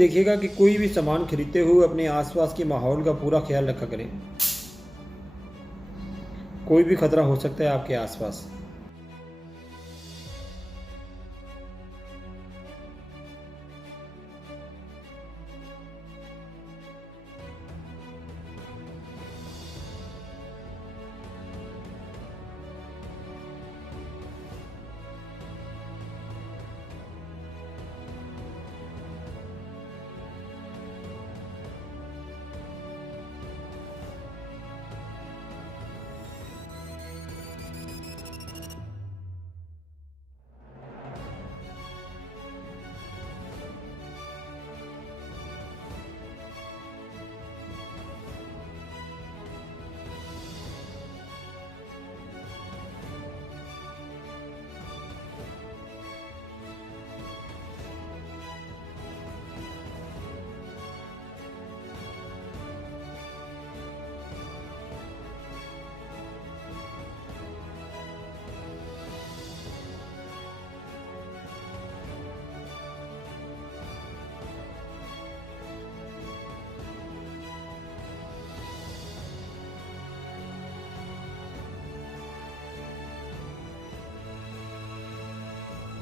देखिएगा कि कोई भी सामान खरीदते हुए अपने आसपास के माहौल का पूरा ख्याल रखा करें। कोई भी खतरा हो सकता है आपके आसपास।